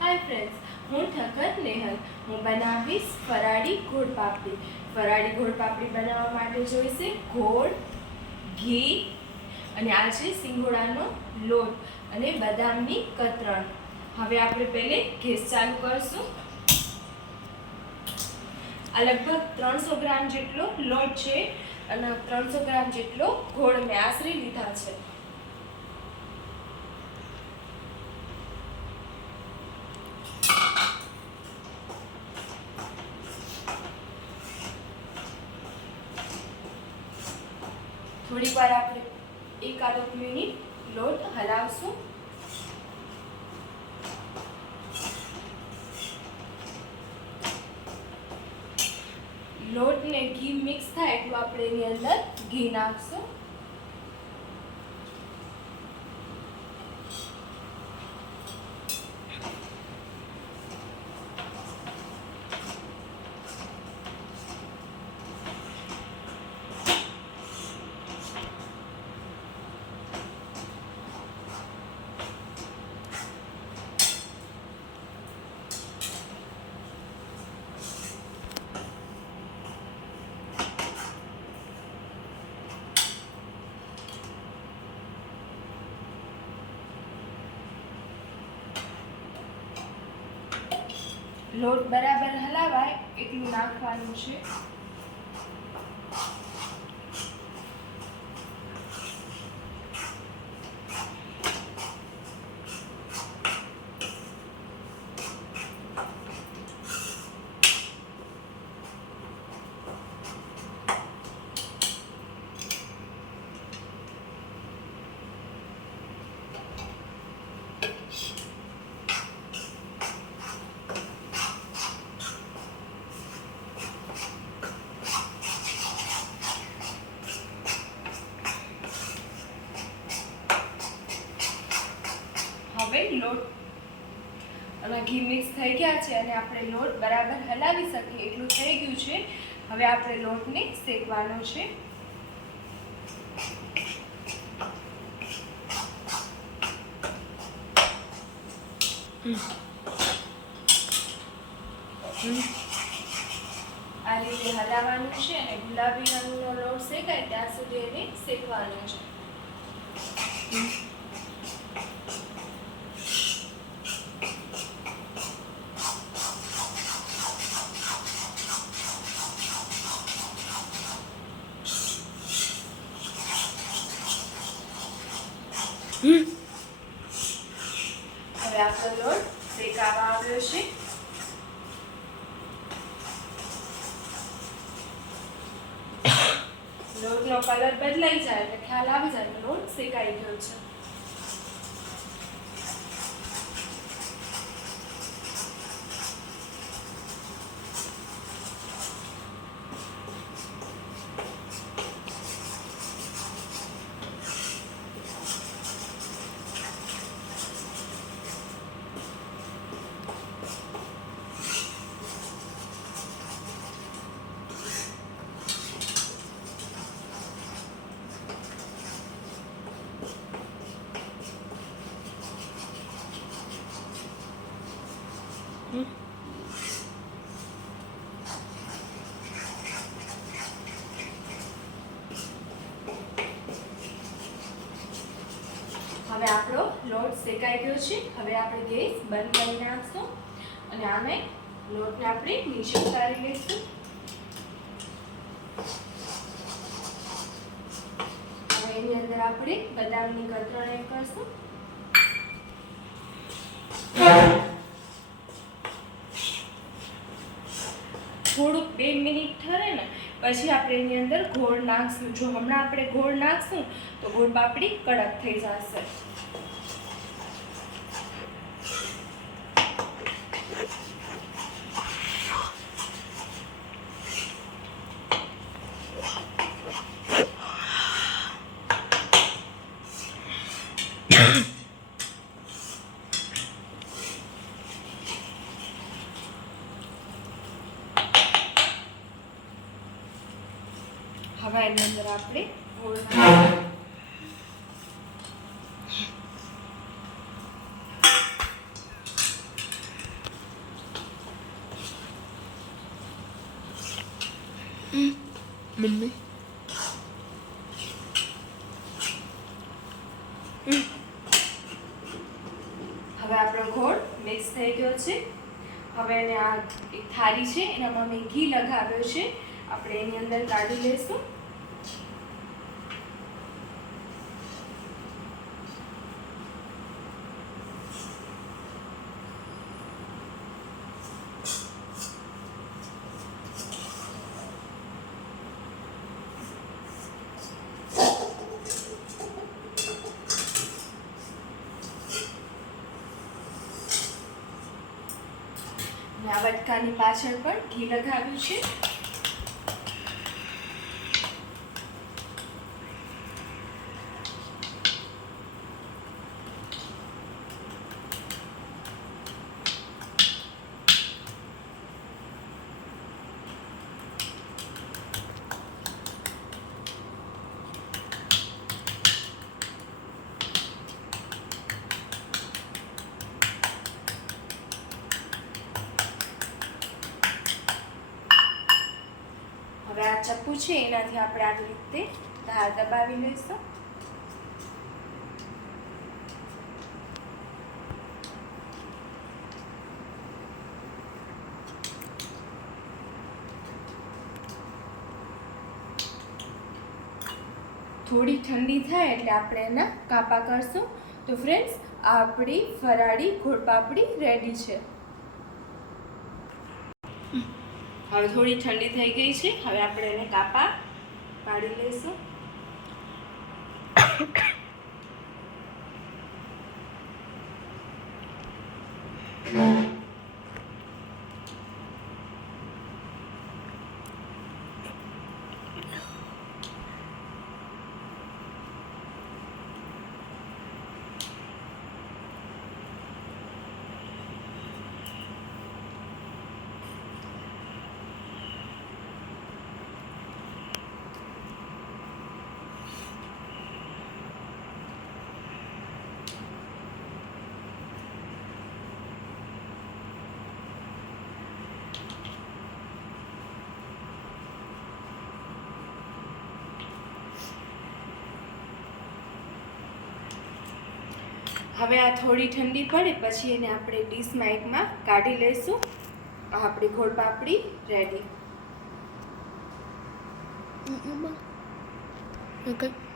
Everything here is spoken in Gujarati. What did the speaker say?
હાય ફ્રેન્ડ્સ, હું ઠક્કર નેહલ. હું બનાવીશ ફરાળી ગોળ પાપડી. ફરાળી ગોળ પાપડી બનાવવા માટે જોઈશે ગોળ, ઘી અને આ છે સિંગોડાનો લોટ અને બદામની કતરણ. હવે આપણે પહેલે ગેસ ચાલુ કરશું. આ લગભગ 300 ગ્રામ જેટલો લોટ છે અને 300 ગ્રામ જેટલો ગોળ મેં આશરે લીધા છે. થોડી વાર આપણે 1-2 મિનિટ લોટ હલાવશું. લોટ ને ઘી મિક્સ થાય એટલું આપણે એની અંદર ઘી નાખશું. લોટ બરાબર હલાવાય એટલું નાખવાનું છે. હવે લોટ અને ઘી મિક્સ થઈ ગયા છે અને આપણે લોટ બરાબર હલાવી શકીએ એટલું થઈ ગયું છે. હવે આપણે લોટને શેકવાનો છે. આ રીતે હલાવવાનું છે અને ગુલાબી રંગનો લોટ શેકાય ત્યાં સુધી એને શેકવાનો છે. હવે આપણો લોટ શેકાવા આવ્યો છે. લોટનો કલર બદલાઈ જાય એટલે ખ્યાલ આવી જાય કે લોટ શેકાઈ ગયો છે. હવે આપણો લોટ શેકાઈ ગયો છે. હવે આપણે ગેસ બંધ કરી નાખશું અને આને લોટને આપણે નીચે ઉતારી લઈશું. હવે એની અંદર આપણે બદામની કતરણ એડ કરશું. થોડુંક 2 મિનિટ ઠરે ને પછી આપણે એની અંદર ગોળ નાખશું. જો હમણાં આપણે ગોળ નાખશું તો ગોળ પાપડી કડક થઈ જશે. હવે એની અંદર આપણે ગોળ નાખીશું. મમ્મી હવે આપણો ગોળ મિક્સ થઈ ગયો છે. હવે એને આ એક થાળી છે એનામાં મેં ઘી લગાવ્યો છે, આપણે એની અંદર કાઢી લઈશું. આ વટકાની પાછળ પણ ઘી લગાવ્યું છે. હવે આ ચપ્પુ છે એનાથી આપણે આવી રીતે ધાર દબાવી લઈશું. થોડી ઠંડી થાય એટલે આપણે એના કાપા કરશું. તો ફ્રેન્ડ્સ, આપણી ફરાળી ગોળપાપડી રેડી છે. હવે થોડી ઠંડી થઈ ગઈ છે, હવે આપણે એને કાપા પાડી લઈશું. હવે આ થોડી ઠંડી પડે પછી એને આપણે ડીશમાં એકમાં કાઢી લઈશું. આપણી ગોળપાપડી રેડી. Okay.